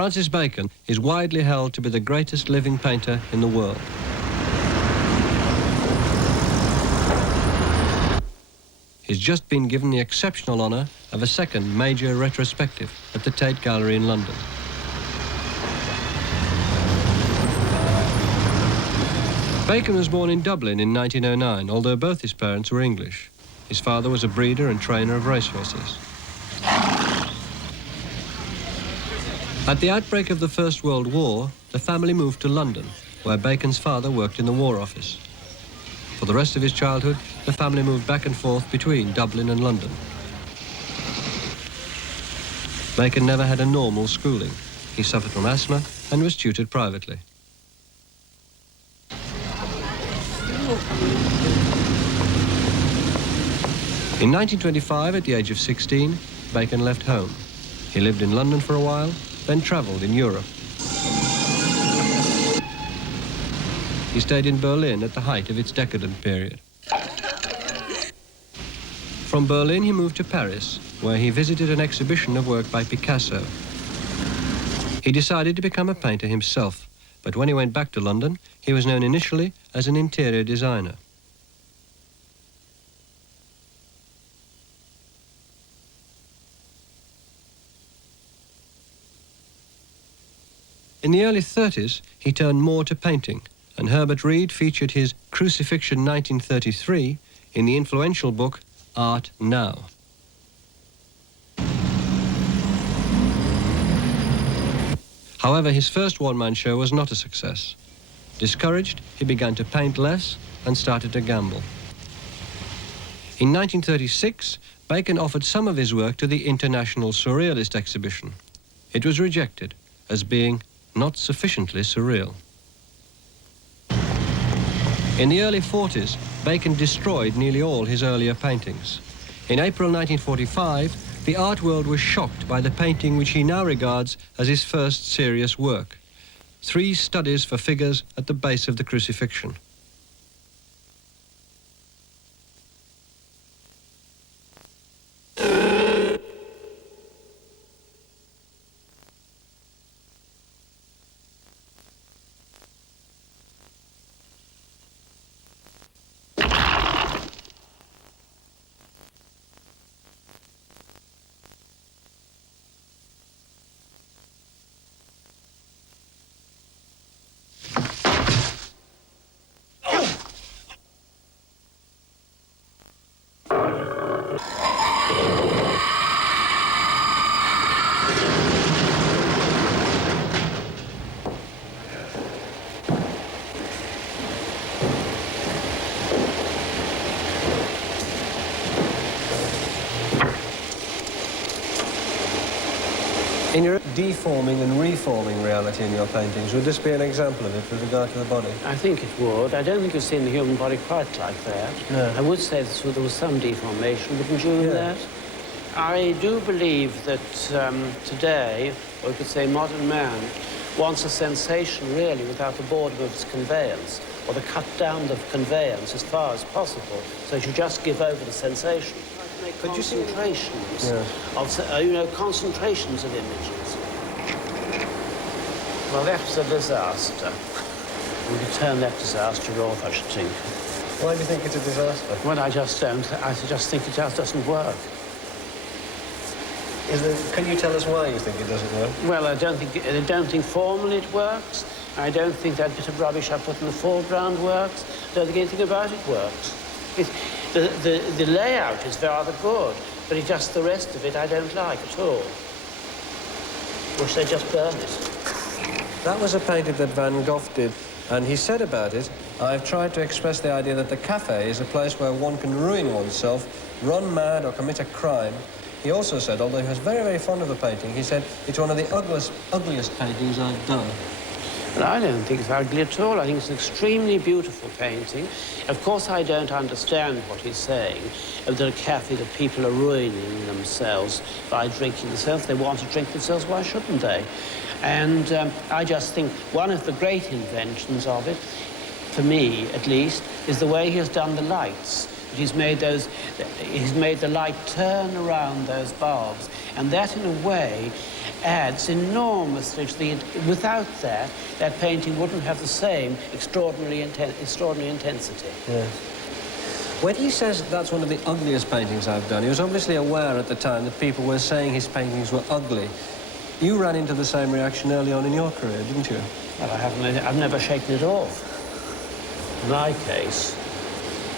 Francis Bacon is widely held to be the greatest living painter in the world. He's just been given the exceptional honour of a second major retrospective at the Tate Gallery in London. Bacon was born in Dublin in 1909, although both his parents were English. His father was a breeder and trainer of racehorses. At the outbreak of the First World War, the family moved to London, where Bacon's father worked in the War Office. For the rest of his childhood, the family moved back and forth between Dublin and London. Bacon never had a normal schooling. He suffered from asthma and was tutored privately. In 1925, at the age of 16, Bacon left home. He lived in London for a while, then travelled in Europe. He stayed in Berlin at the height of its decadent period. From Berlin, he moved to Paris, where he visited an exhibition of work by Picasso. He decided to become a painter himself, but when he went back to London, he was known initially as an interior designer. In the early 30s, he turned more to painting, and Herbert Reed featured his Crucifixion 1933 in the influential book Art Now. However, his first one-man show was not a success. Discouraged, he began to paint less and started to gamble. In 1936, Bacon offered some of his work to the International Surrealist Exhibition. It was rejected as being not sufficiently surreal. In the early 40s, Bacon destroyed nearly all his earlier paintings. In April 1945, the art world was shocked by the painting which he now regards as his first serious work: 3 studies for figures at the base of the crucifixion. In your deforming and reforming reality in your paintings, would this be an example of it with regard to the body? I think it would. I don't think you've seen the human body quite like that. No. I would say that there was some deformation, wouldn't you, in that? I do believe that today, or we could say modern man, wants a sensation really without the boredom of its conveyance, or the cut down of conveyance as far as possible, so you just give over the sensation. But concentrations of, you know, concentrations of images. Well, that was a disaster. We could turn that disaster off, I should think. Why do you think it's a disaster? Well, I just don't. I just think it just doesn't work. Can you tell us why you think it doesn't work? Well, I don't think formally it works. I don't think that bit of rubbish I put in the foreground works. I don't think anything about it works. The layout is rather good, but it's just the rest of it I don't like at all. Wish they'd just burn it. That was a painting that Van Gogh did, and he said about it, I've tried to express the idea that the cafe is a place where one can ruin oneself, run mad or commit a crime. He also said, although he was very, very fond of the painting, he said, it's one of the ugliest paintings I've done. Well, I don't think it's ugly at all. I think it's an extremely beautiful painting. Of course, I don't understand what he's saying, that a cafe that people are ruining themselves by drinking themselves. They want to drink themselves, why shouldn't they? And I just think one of the great inventions of it, for me at least, is the way he has done the lights. He's made the light turn around those bulbs, and that in a way adds enormously to the... Without that, that painting wouldn't have the same extraordinary intensity. Yes. When he says that's one of the ugliest paintings I've done, he was obviously aware at the time that people were saying his paintings were ugly. You ran into the same reaction early on in your career, didn't you? Well, I've never shaken it off. In my case,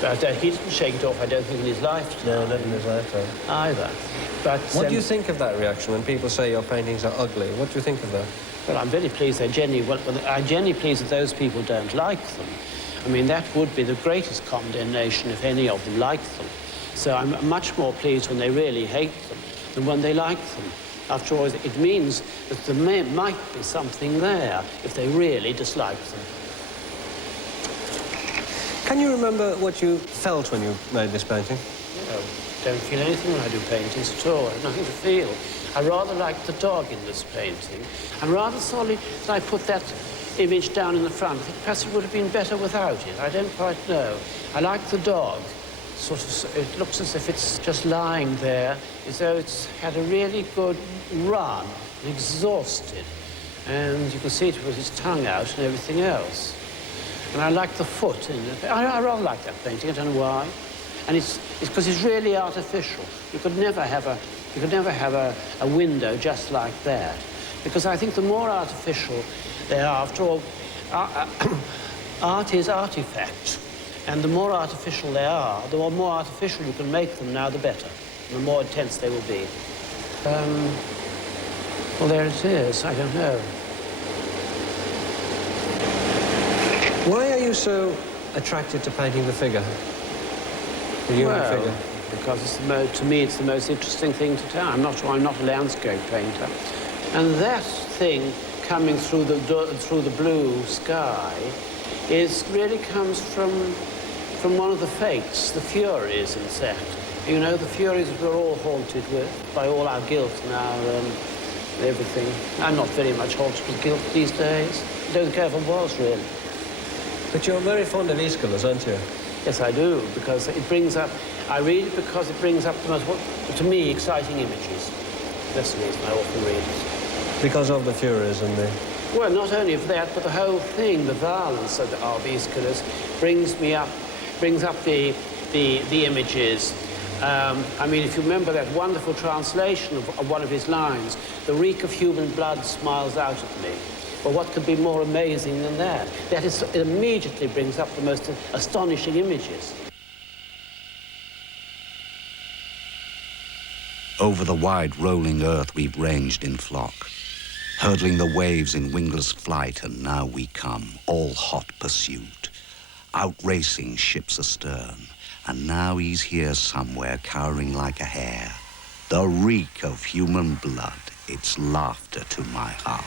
but he didn't shake it off, I don't think, in his lifetime. No, not in his lifetime. Either. But what do you think of that reaction when people say your paintings are ugly? What do you think of that? Well, I'm very pleased. I'm genuinely pleased that those people don't like them. I mean, that would be the greatest condemnation if any of them liked them. So I'm much more pleased when they really hate them than when they like them. After all, it means that there might be something there if they really dislike them. Can you remember what you felt when you made this painting? No, don't feel anything when I do paintings at all. I have nothing to feel. I rather like the dog in this painting. I'm rather sorry that I put that image down in the front. I think perhaps it would have been better without it. I don't quite know. I like the dog. Sort of, it looks as if it's just lying there, as though it's had a really good run, and exhausted. And you can see it with its tongue out and everything else. And I like the foot in it. I rather like that painting, I don't know why. And it's because it's really artificial. You could never have a window just like that. Because I think the more artificial they are, after all, art is artifact. And the more artificial they are, the more artificial you can make them now, the better. The more intense they will be. Well, there it is. I don't know. Why are you so attracted to painting the figure? The human figure? Because it's to me, it's the most interesting thing to do. I'm not a landscape painter. And that thing coming through the blue sky really comes from one of the fates, the Furies, in fact. You know, the Furies we're all haunted with by all our guilt and our everything. I'm not very much haunted with guilt these days. I don't care if I was, really. But you're very fond of Aeschylus, aren't you? Yes, I do, because it brings up... I read it because it brings up the most, to me, exciting images. That's the reason I often read it. Because of the Furies and the... Well, not only of that, but the whole thing, the violence of Aeschylus, brings up the images. I mean, if you remember that wonderful translation of one of his lines, the reek of human blood smiles out at me. Well, what could be more amazing than that? It immediately brings up the most astonishing images. Over the wide rolling earth we've ranged in flock, hurdling the waves in wingless flight, and now we come, all hot pursuit, outracing ships astern, and now he's here somewhere, cowering like a hare. The reek of human blood, it's laughter to my heart.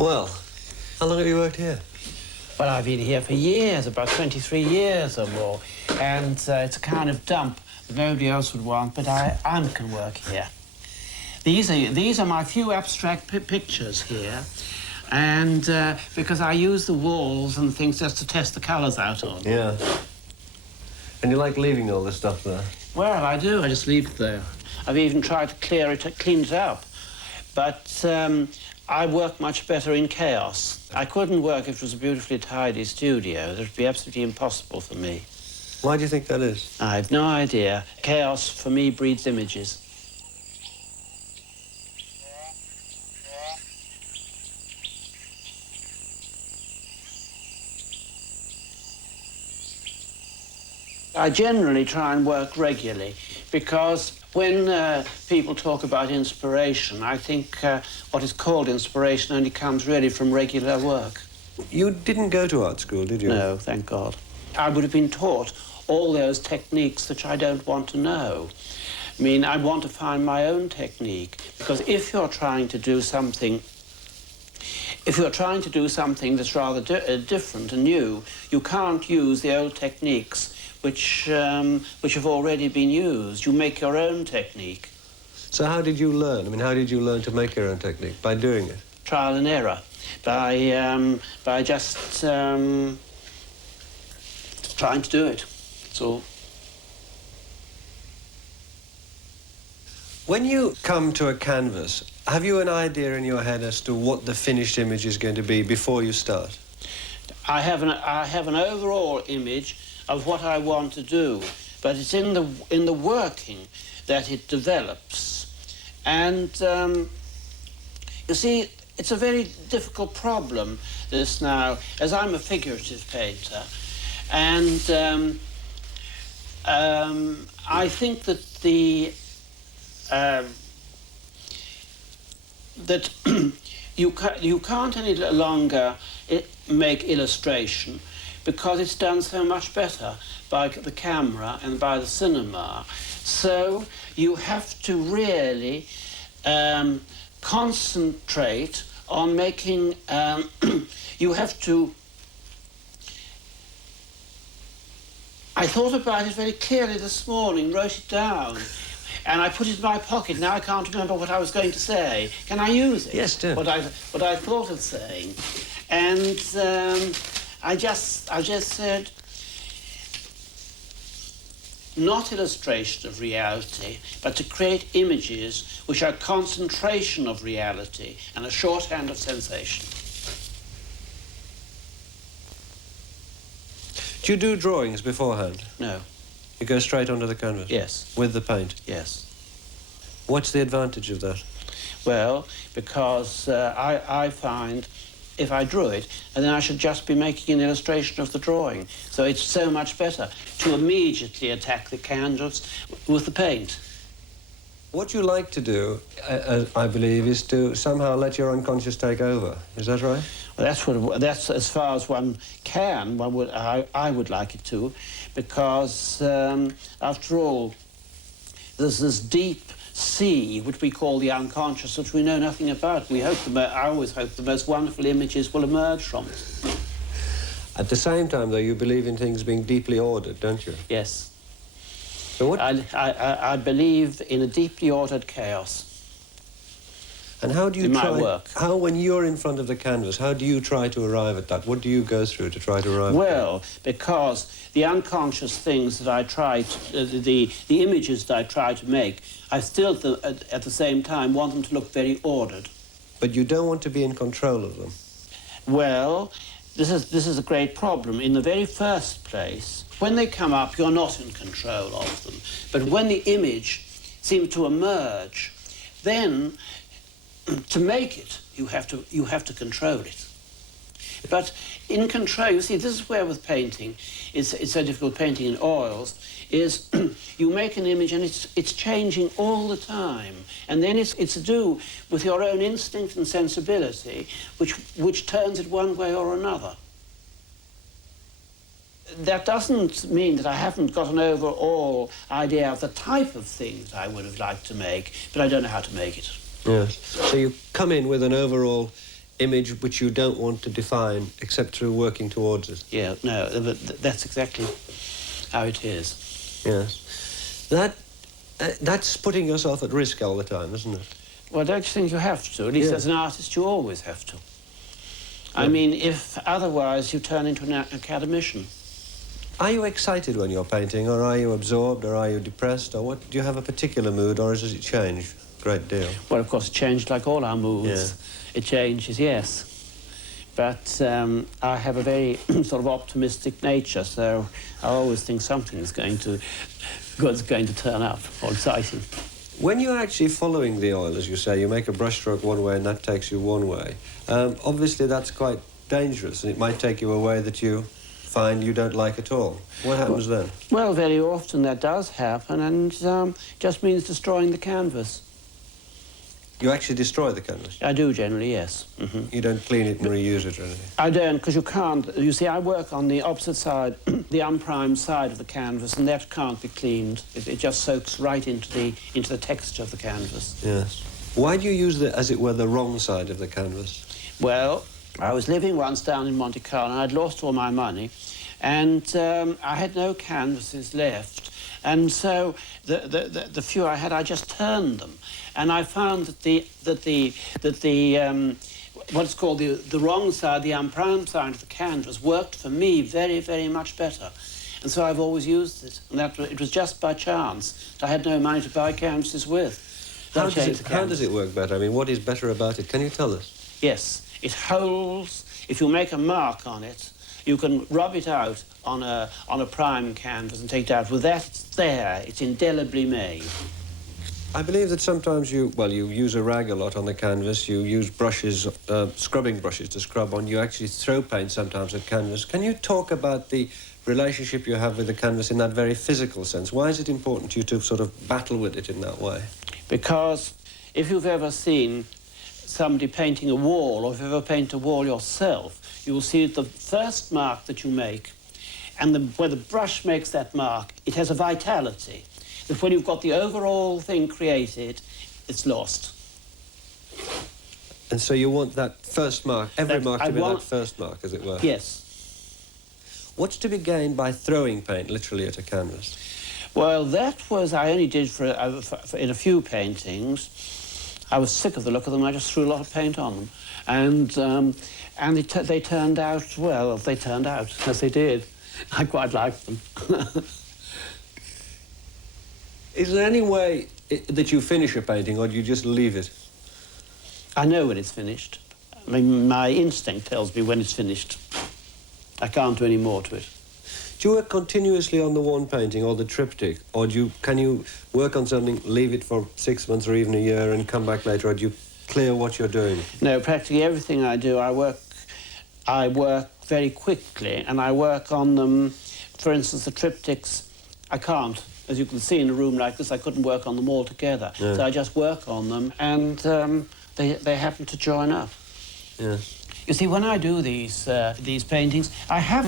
Well, how long have you worked here? Well, I've been here for years, about 23 years or more. And it's a kind of dump that nobody else would want, but I can work here. These are my few abstract pictures here. And because I use the walls and things just to test the colours out on. Yeah. And you like leaving all this stuff there? Well, I do. I just leave it there. I've even tried to clean it up. But I work much better in chaos. I couldn't work if it was a beautifully tidy studio. That would be absolutely impossible for me. Why do you think that is? I have no idea. Chaos, for me, breeds images. I generally try and work regularly because when people talk about inspiration, I think what is called inspiration only comes really from regular work. You didn't go to art school, did you? No, thank God. I would have been taught all those techniques which I don't want to know. I mean, I want to find my own technique, because if you're trying to do something that's rather different and new, you can't use the old techniques which have already been used. You make your own technique. So how did you learn? I mean, how did you learn to make your own technique? By doing it? Trial and error. By just trying to do it. That's all. When you come to a canvas, have you an idea in your head as to what the finished image is going to be before you start? I have an overall image of what I want to do, but it's in the working that it develops. And you see, it's a very difficult problem, this now, as I'm a figurative painter, and I think that that you can't any longer make illustration because it's done so much better by the camera and by the cinema. So you have to really concentrate on making, you have to, I thought about it very clearly this morning, wrote it down, and I put it in my pocket. Now I can't remember what I was going to say. Can I use it? Yes, do. What I thought of saying. And I just said, not illustration of reality, but to create images which are concentration of reality and a shorthand of sensation. Do you do drawings beforehand? No. You go straight onto the canvas? Yes. With the paint? Yes. What's the advantage of that? Well, because I find if I drew it, and then I should just be making an illustration of the drawing. So it's so much better to immediately attack the canvas with the paint. What you like to do, I believe, is to somehow let your unconscious take over. Is that right? Well, that's as far as one can. I would like it to, because after all, there's this deep sea, which we call the unconscious, which we know nothing about. I always hope the most wonderful images will emerge from it. At the same time, though, you believe in things being deeply ordered, don't you? Yes. So what? I believe in a deeply ordered chaos. And how do you in try? My work. How, when you're in front of the canvas, how do you try to arrive at that? What do you go through to try to arrive at that? Well, because the unconscious things that I try to, the images that I try to make, I still, at the same time, want them to look very ordered. But you don't want to be in control of them. Well, this is a great problem. In the very first place, when they come up, you're not in control of them. But when the image seems to emerge, then to make it, you have to control it. But in control, you see, this is where with painting, it's so difficult painting in oils, is you make an image and it's changing all the time. And then it's to do with your own instinct and sensibility, which turns it one way or another. That doesn't mean that I haven't got an overall idea of the type of things I would have liked to make, but I don't know how to make it. Yes. So you come in with an overall image which you don't want to define except through working towards it. Yeah, no, that's exactly how it is. Yes. That's putting yourself at risk all the time, isn't it? Well, don't you think you have to? At least as an artist, you always have to. Yeah. I mean, if otherwise you turn into an academician. Are you excited when you're painting, or are you absorbed, or are you depressed, or what? Do you have a particular mood, or does it change a great deal? Well, of course, it changed like all our moods. Yeah. It changes, yes. But I have a very sort of optimistic nature, so I always think something is going to turn up, or exciting. When you're actually following the oil, as you say, you make a brushstroke one way and that takes you one way. Obviously, that's quite dangerous, and it might take you a way that you find you don't like at all. What happens then? Well, very often that does happen, and just means destroying the canvas. You actually destroy the canvas? I do, generally, yes. Mm-hmm. You don't clean it and reuse it or anything? I don't, because you can't. You see, I work on the opposite side, the unprimed side of the canvas, and that can't be cleaned. It just soaks right into the texture of the canvas. Yes. Why do you use, as it were, the wrong side of the canvas? Well, I was living once down in Monte Carlo, and I'd lost all my money, and I had no canvases left. And so the few I had, I just turned them, and I found that the what's called the wrong side, the unprimed side of the canvas, worked for me very, very much better. And so I've always used it. And it was just by chance. I had no money to buy canvases with. How does it work better? I mean, what is better about it? Can you tell us? Yes, it holds. If you make a mark on it, you can rub it out on a prime canvas and take it out. With that, it's there. It's indelibly made. I believe that sometimes you use a rag a lot on the canvas, you use brushes, scrubbing brushes to scrub on, you actually throw paint sometimes at canvas. Can you talk about the relationship you have with the canvas in that very physical sense? Why is it important to you to sort of battle with it in that way? Because if you've ever seen somebody painting a wall, or if you ever paint a wall yourself, you will see the first mark that you make, and where the brush makes that mark, it has a vitality. That when you've got the overall thing created, it's lost. And so you want that first mark, every mark to be that first mark, as it were? Yes. What's to be gained by throwing paint literally at a canvas? Well, that was, I only did in a few paintings. I was sick of the look of them, I just threw a lot of paint on them. And they turned out, well, they turned out, as they did. I quite liked them. Is there any way that you finish a painting, or do you just leave it? I know when it's finished. I mean, my instinct tells me when it's finished. I can't do any more to it. Do you work continuously on the one painting or the triptych, or can you work on something, leave it for 6 months or even a year and come back later, or do you clear what you're doing? No, practically everything I do, I work very quickly, and I work on them. For instance, the triptychs, I can't. As you can see in a room like this, I couldn't work on them all together. Yeah. So I just work on them, and they happen to join up. Yeah. You see, when I do these paintings, I have